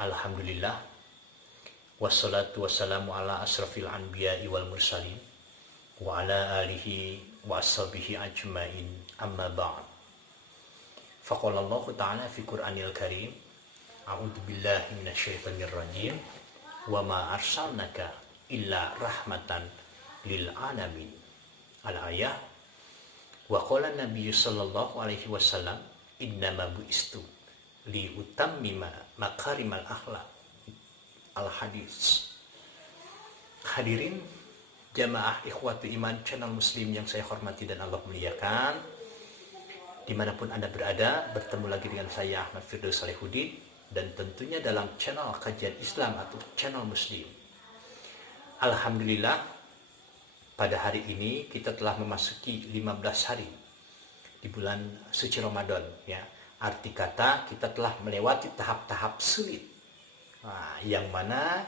Alhamdulillah, wassalatu wassalamu ala asrafil anbiya'i wal mursalin wa ala alihi wa ashabihi ajmain, amma ba'd. Faqala Allah ta'ala fi Qur'anil Karim, a'udzu billahi minasyaitonir rajim, wa ma arsalnaka illa rahmatan lil alamin. Al-ayah. Wa qala Nabi sallallahu alaihi wasallam, innama bu'istu li utammima makarimal akhlak. Al-hadis. Hadirin jamaah ikhwatu iman channel muslim yang saya hormati dan Allah muliakan, dimanapun Anda berada, bertemu lagi dengan saya Ahmad Firdaus Salihuddin, dan tentunya dalam channel kajian Islam atau channel muslim. Alhamdulillah, pada hari ini kita telah memasuki 15 hari di bulan suci Ramadan, ya. Arti kata kita telah melewati tahap-tahap sulit, yang mana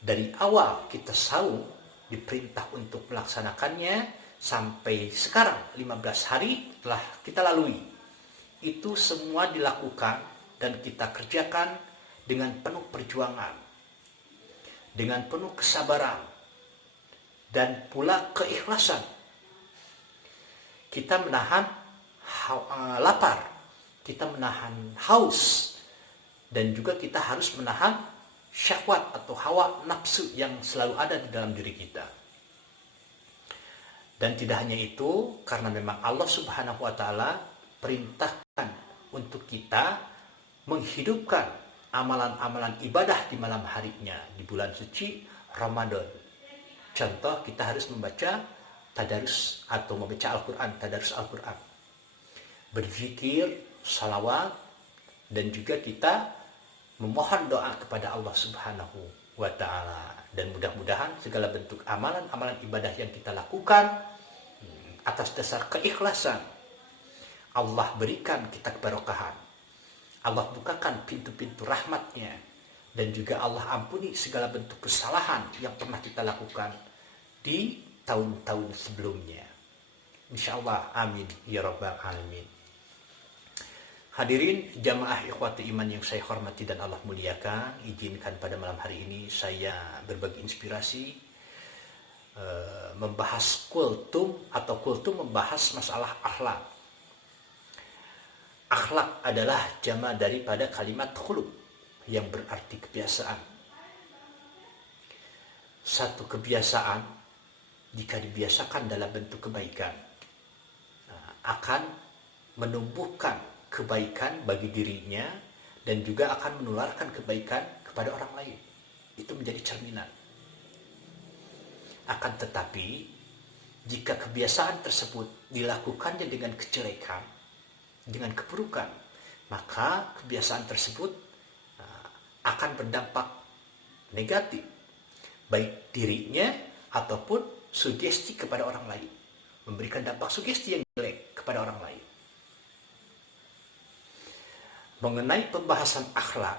dari awal kita tahu diperintah untuk melaksanakannya sampai sekarang 15 hari telah kita lalui. Itu semua dilakukan dan kita kerjakan dengan penuh perjuangan, dengan penuh kesabaran, dan pula keikhlasan. Kita menahan lapar, kita menahan haus, dan juga kita harus menahan syahwat atau hawa nafsu yang selalu ada di dalam diri kita. Dan tidak hanya itu, karena memang Allah Subhanahu wa Ta'ala perintahkan untuk kita menghidupkan amalan-amalan ibadah di malam harinya di bulan suci Ramadan. Contoh, kita harus membaca tadarus atau membaca Al-Quran, tadarus Al-Quran, berzikir, salawat, dan juga kita memohon doa kepada Allah Subhanahu wa Ta'ala. Dan mudah-mudahan segala bentuk amalan-amalan ibadah yang kita lakukan atas dasar keikhlasan, Allah berikan kita keberkahan, Allah bukakan pintu-pintu rahmatnya, dan juga Allah ampuni segala bentuk kesalahan yang pernah kita lakukan di tahun-tahun sebelumnya. Insyaallah, amin ya rabbal alamin. Hadirin jamaah ikhwati iman yang saya hormati dan Allah muliakan, izinkan pada malam hari ini saya berbagi inspirasi, membahas kultum membahas masalah akhlak. Akhlak adalah jama daripada kalimat khuluq yang berarti kebiasaan. Satu kebiasaan jika dibiasakan dalam bentuk kebaikan akan menumbuhkan kebaikan bagi dirinya dan juga akan menularkan kebaikan kepada orang lain. Itu menjadi cerminan. Akan tetapi jika kebiasaan tersebut dilakukannya dengan kejelekan, dengan keburukan, maka kebiasaan tersebut akan berdampak negatif baik dirinya ataupun sugesti kepada orang lain, memberikan dampak sugesti yang jelek kepada orang lain. Mengenai pembahasan akhlak,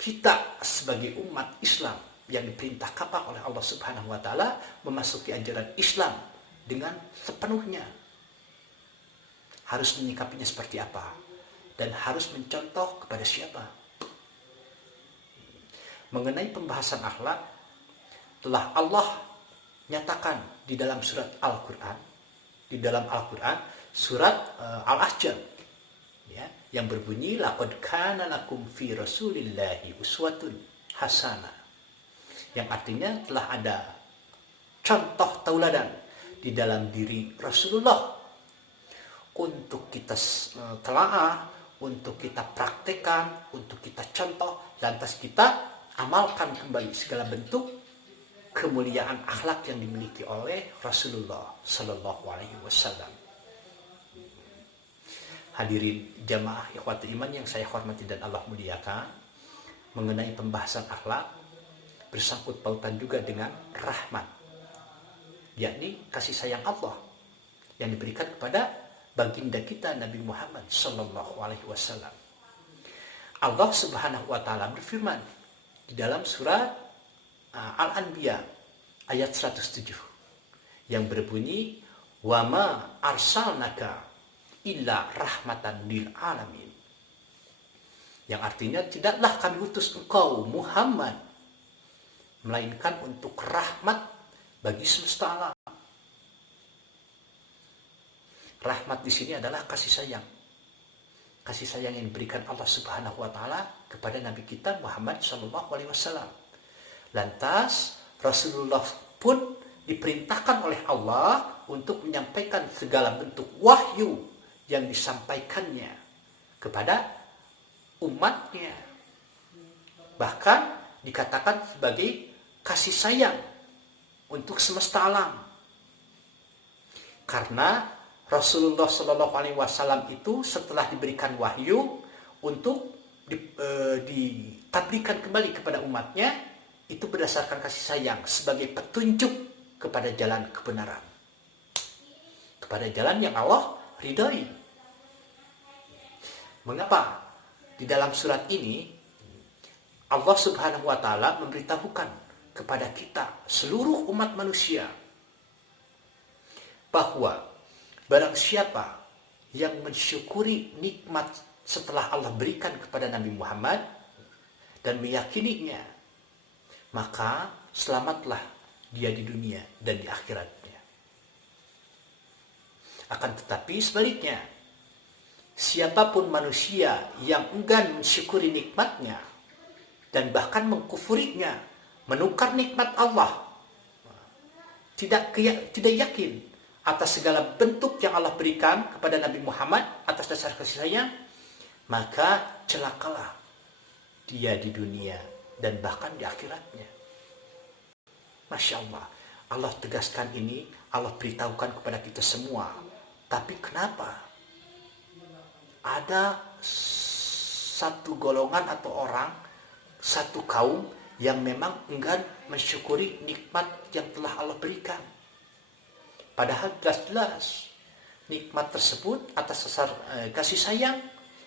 kita sebagai umat Islam yang diperintah kapak oleh Allah Subhanahu wa Ta'ala memasuki ajaran Islam dengan sepenuhnya, harus menyikapinya seperti apa dan harus mencontoh kepada siapa. Mengenai pembahasan akhlak, telah Allah nyatakan di dalam surat Al-Quran, surat Al-Ahzab, yang berbunyi, laqad kana lakum fi rasulillahi uswatun hasanah, yang artinya telah ada contoh tauladan di dalam diri Rasulullah untuk kita telaah, untuk kita praktekkan, untuk kita contoh, lantas kita amalkan kembali segala bentuk kemuliaan akhlak yang dimiliki oleh Rasulullah Sallallahu Alaihi Wasallam. Hadirin jamaah ikhwati iman yang saya hormati dan Allah muliakan, mengenai pembahasan akhlak bersangkut pautan juga dengan rahmat, yakni kasih sayang Allah yang diberikan kepada baginda kita Nabi Muhammad Sallallahu Alaihi Wasallam. Allah Subhanahu Wa Taala berfirman di dalam surat Al-Anbiya ayat 107 yang berbunyi, wa ma arsalnaka illa rahmatan lil alamin. yang artinya tidaklah kami utus engkau Muhammad melainkan untuk rahmat bagi semesta alam. Rahmat di sini adalah kasih sayang. Kasih sayang yang diberikan Allah Subhanahu wa taala kepada nabi kita Muhammad sallallahu alaihi wasallam. Lantas Rasulullah pun diperintahkan oleh Allah untuk menyampaikan segala bentuk wahyu yang disampaikannya kepada umatnya. Bahkan dikatakan sebagai kasih sayang untuk semesta alam. Karena Rasulullah Shallallahu Alaihi Wasallam itu setelah diberikan wahyu untuk ditabrikan kembali kepada umatnya, itu berdasarkan kasih sayang sebagai petunjuk kepada jalan kebenaran, kepada jalan yang Allah ridhoi. Mengapa di dalam surat ini Allah Subhanahu wa taala memberitahukan kepada kita seluruh umat manusia bahwa barang siapa yang mensyukuri nikmat setelah Allah berikan kepada Nabi Muhammad dan meyakininya, maka selamatlah dia di dunia dan di akhiratnya. Akan tetapi sebaliknya, siapapun manusia yang enggan mensyukuri nikmatnya dan bahkan mengkufurinya, menukar nikmat Allah, tidak yakin atas segala bentuk yang Allah berikan kepada Nabi Muhammad atas dasar kasih sayang, maka celakalah dia di dunia dan bahkan di akhiratnya. Masya Allah, Allah tegaskan ini, Allah beritahukan kepada kita semua. Tapi kenapa ada satu golongan atau orang, satu kaum yang memang enggan mensyukuri nikmat yang telah Allah berikan? Padahal jelas-jelas nikmat tersebut atas dasar kasih sayang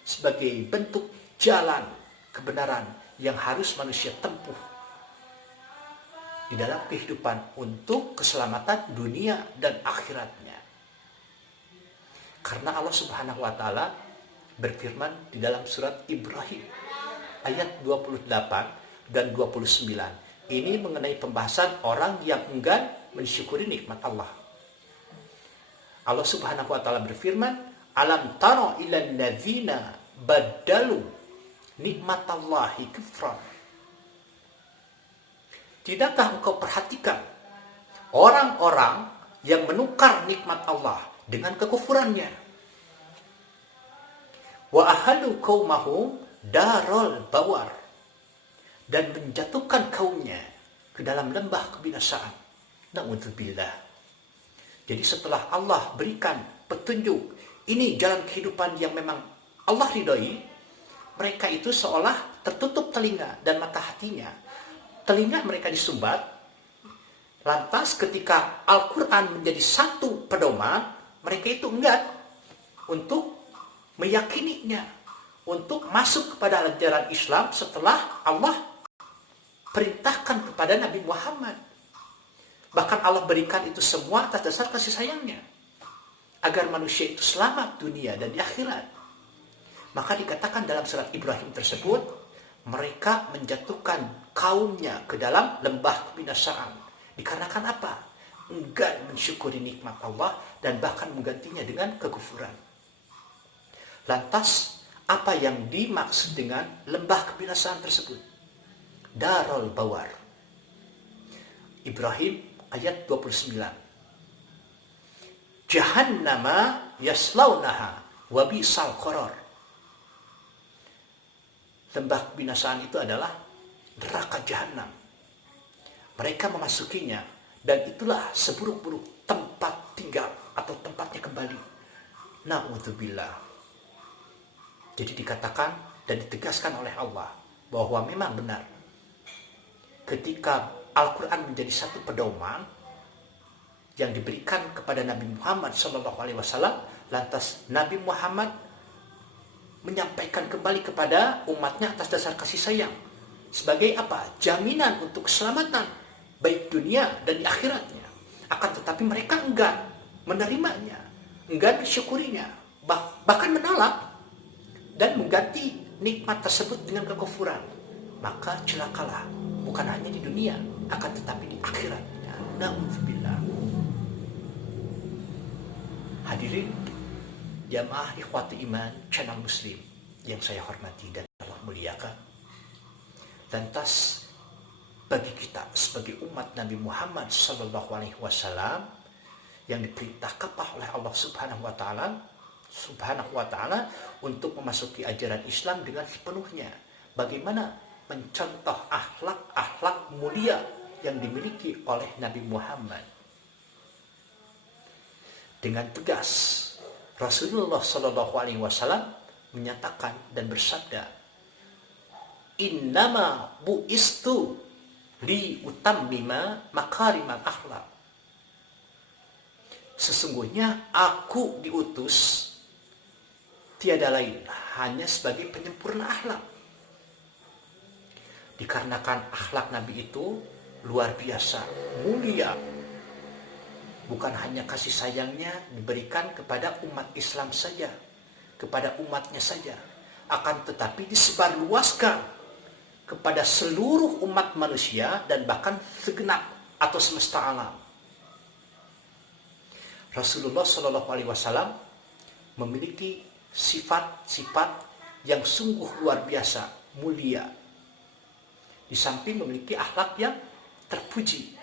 sebagai bentuk jalan kebenaran yang harus manusia tempuh di dalam kehidupan untuk keselamatan dunia dan akhiratnya. Karena Allah Subhanahu wa taala berfirman di dalam surat Ibrahim ayat 28 dan 29. Ini mengenai pembahasan orang yang enggan mensyukuri nikmat Allah. Allah Subhanahu wa taala berfirman, "Alam tara ilal ladzina badalu nikmatallahi kufran." Tidakkah engkau perhatikan orang-orang yang menukar nikmat Allah dengan kekufurannya? Wa ahalu qaumahum darul bawar, dan menjatuhkan kaumnya ke dalam lembah kebinasaan. Na'udzubillah. Jadi setelah Allah berikan petunjuk, ini jalan kehidupan yang memang Allah ridhoi, mereka itu seolah tertutup telinga dan mata hatinya. Telinga mereka disumbat. Lantas ketika Al-Quran menjadi satu pedoman, mereka itu enggan untuk meyakininya, untuk masuk kepada ajaran Islam setelah Allah perintahkan kepada Nabi Muhammad. Bahkan Allah berikan itu semua atas dasar kasih sayangnya, agar manusia itu selamat dunia dan di akhirat. Maka dikatakan dalam surat Ibrahim tersebut, mereka menjatuhkan kaumnya ke dalam lembah kebinasaan. Dikarenakan apa? Enggan mensyukuri nikmat Allah dan bahkan menggantinya dengan kekufuran. Lantas, apa yang dimaksud dengan lembah kebinasaan tersebut? Darul bawar. Ibrahim ayat 29. Jahannama yaslaunaha wa bi'sal qarar. Lembah kebinasaan itu adalah neraka jahanam. Mereka memasukinya dan itulah seburuk-buruk tempat tinggal atau tempatnya kembali. Na'udzubillah. Jadi dikatakan dan ditegaskan oleh Allah bahwa memang benar ketika Al-Quran menjadi satu pedoman yang diberikan kepada Nabi Muhammad SAW, lantas Nabi Muhammad menyampaikan kembali kepada umatnya atas dasar kasih sayang. Sebagai apa? Jaminan untuk keselamatan, baik dunia dan di akhiratnya. Akan tetapi mereka enggan menerimanya, enggan mensyukurinya, bahkan menolak dan mengganti nikmat tersebut dengan kekufuran, maka celakalah, bukan hanya di dunia, akan tetapi di akhirat. Na'udzubillah. Hadirin jamaah ikhwati iman channel Muslim yang saya hormati dan Allah muliakan. Lantas bagi kita sebagai umat Nabi Muhammad SAW yang diperintahkan oleh Allah Subhanahu wa taala untuk memasuki ajaran Islam dengan sepenuhnya, bagaimana mencontoh akhlak mulia yang dimiliki oleh Nabi Muhammad. Dengan tegas Rasulullah SAW menyatakan dan bersabda, innama bu'istu li utammima makarimal akhlak. Sesungguhnya aku diutus tiada lain hanya sebagai penyempurna akhlak. Dikarenakan akhlak Nabi itu luar biasa, mulia. Bukan hanya kasih sayangnya diberikan kepada umat Islam saja, kepada umatnya saja, akan tetapi disebarluaskan kepada seluruh umat manusia dan bahkan segenap atau semesta alam. Rasulullah SAW memiliki sifat-sifat yang sungguh luar biasa, mulia. Di samping memiliki akhlak yang terpuji.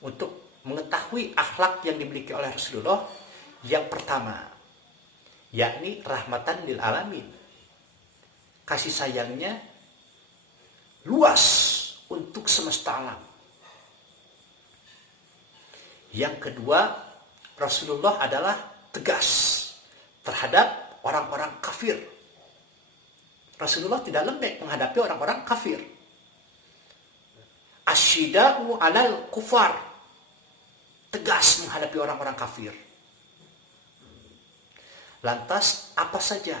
Untuk mengetahui akhlak yang dimiliki oleh Rasulullah, yang pertama, yakni rahmatan lil alamin. Kasih sayangnya luas untuk semesta alam. Yang kedua, Rasulullah adalah tegas terhadap orang-orang kafir. Rasulullah tidak lembek menghadapi orang-orang kafir. Asyida'u alal kufar, tegas menghadapi orang-orang kafir. Lantas apa saja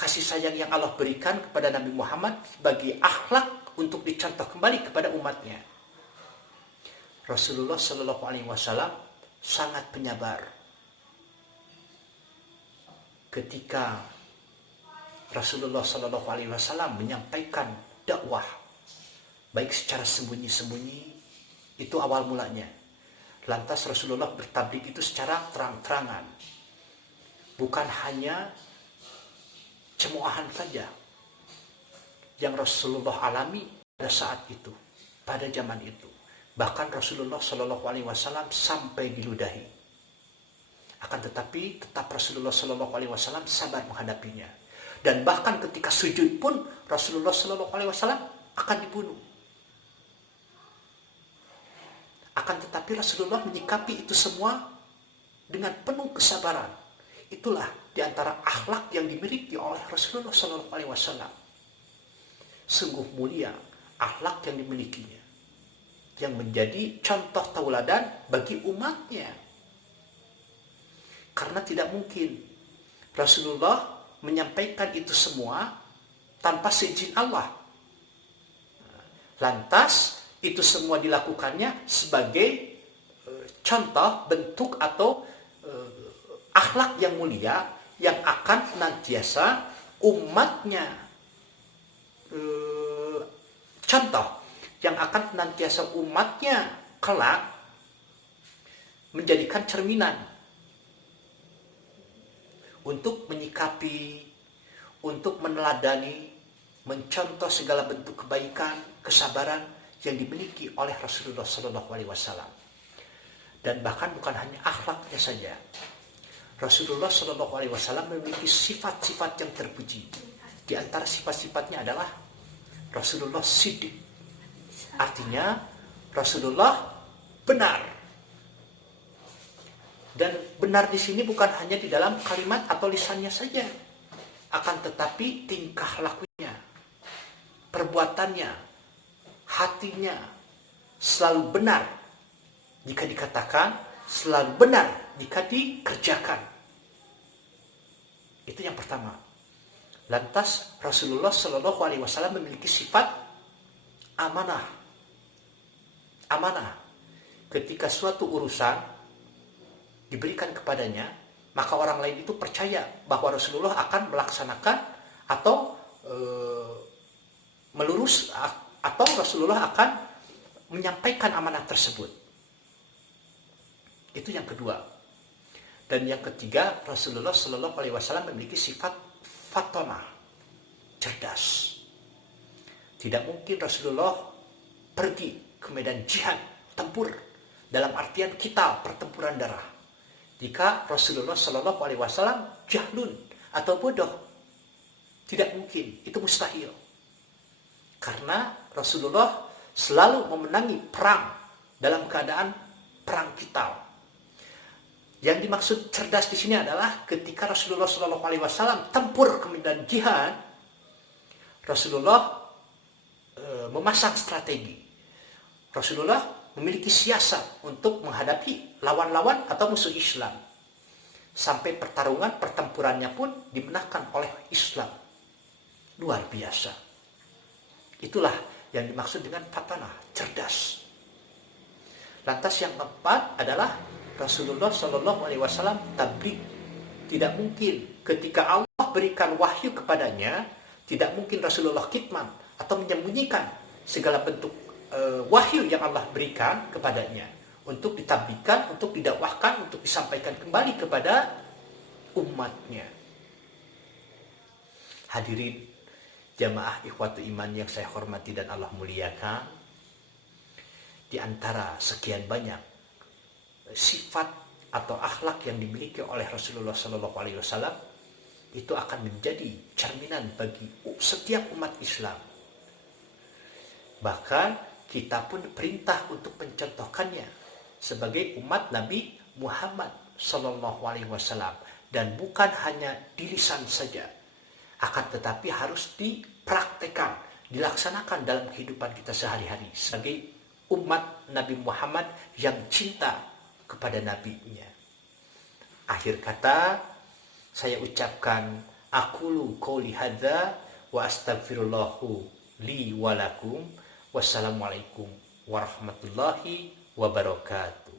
kasih sayang yang Allah berikan kepada Nabi Muhammad bagi akhlak untuk dicontoh kembali kepada umatnya? Rasulullah SAW sangat penyabar. Ketika Rasulullah SAW menyampaikan dakwah, baik secara sembunyi-sembunyi, itu awal mulanya. Lantas Rasulullah bertablik itu secara terang-terangan. Bukan hanya cemoohan saja yang Rasulullah alami pada saat itu, pada zaman itu. Bahkan Rasulullah SAW sampai diludahi. Akan tetapi tetap Rasulullah SAW sabar menghadapinya. Dan bahkan ketika sujud pun Rasulullah SAW akan dibunuh. Akan tetapi Rasulullah menyikapi itu semua dengan penuh kesabaran. Itulah diantara akhlak yang dimiliki oleh Rasulullah SAW. Sungguh mulia akhlak yang dimilikinya, yang menjadi contoh tauladan bagi umatnya. Karena tidak mungkin Rasulullah menyampaikan itu semua tanpa seizin Allah. Lantas itu semua dilakukannya sebagai contoh, bentuk atau akhlak yang mulia yang akan senantiasa umatnya contoh, yang akan senantiasa umatnya kelak menjadikan cerminan untuk menyikapi, untuk meneladani, mencontoh segala bentuk kebaikan, kesabaran yang dimiliki oleh Rasulullah SAW. Dan bahkan bukan hanya akhlaknya saja, Rasulullah SAW memiliki sifat-sifat yang terpuji. Di antara sifat-sifatnya adalah Rasulullah siddiq. Artinya Rasulullah benar. Dan benar di sini bukan hanya di dalam kalimat atau lisannya saja, akan tetapi tingkah lakunya, perbuatannya, hatinya selalu benar jika dikatakan, selalu benar jika dikerjakan. Itu yang pertama. Lantas Rasulullah SAW memiliki sifat amanah. Amanah. Ketika suatu urusan diberikan kepadanya, maka orang lain itu percaya bahwa Rasulullah akan melaksanakan atau melurus, atau Rasulullah akan menyampaikan amanah tersebut. Itu yang kedua. Dan yang ketiga, Rasulullah Shallallahu Alaihi Wasallam memiliki sifat fatonah, cerdas. Tidak mungkin Rasulullah pergi ke medan jihad, tempur, dalam artian kita pertempuran darah, jika Rasulullah Shallallahu Alaihi Wasallam jahlun atau bodoh. Tidak mungkin, itu mustahil. Karena Rasulullah selalu memenangi perang dalam keadaan perang kita. Yang dimaksud cerdas di sini adalah ketika Rasulullah Shallallahu Alaihi Wasallam tempur ke medan jihad, Rasulullah memasang strategi. Rasulullah memiliki siasat untuk menghadapi lawan-lawan atau musuh Islam. Sampai pertempurannya pun dimenangkan oleh Islam. Luar biasa. Itulah yang dimaksud dengan fatanah, cerdas. Lantas yang keempat adalah Rasulullah Shallallahu Alaihi Wasallam tabligh. Tidak mungkin ketika Allah berikan wahyu kepadanya, tidak mungkin Rasulullah kitman atau menyembunyikan segala bentuk wahyu yang Allah berikan kepadanya untuk ditablighkan, untuk didakwahkan, untuk disampaikan kembali kepada umatnya. Hadirin jamaah ikhwatu iman yang saya hormati dan Allah muliakan, di antara sekian banyak sifat atau akhlak yang dimiliki oleh Rasulullah Shallallahu Alaihi Wasallam, itu akan menjadi cerminan bagi setiap umat Islam. Bahkan kita pun perintah untuk mencontohkannya sebagai umat Nabi Muhammad Shallallahu Alaihi Wasallam, dan bukan hanya di lisan saja, akan tetapi harus dipraktekkan, dilaksanakan dalam kehidupan kita sehari-hari sebagai umat Nabi Muhammad yang cinta kepada nabinya. Akhir kata saya ucapkan aqulu qouli hadza wa astaghfirullahu li wa lakum. Wassalamualaikum warahmatullahi wabarakatuh.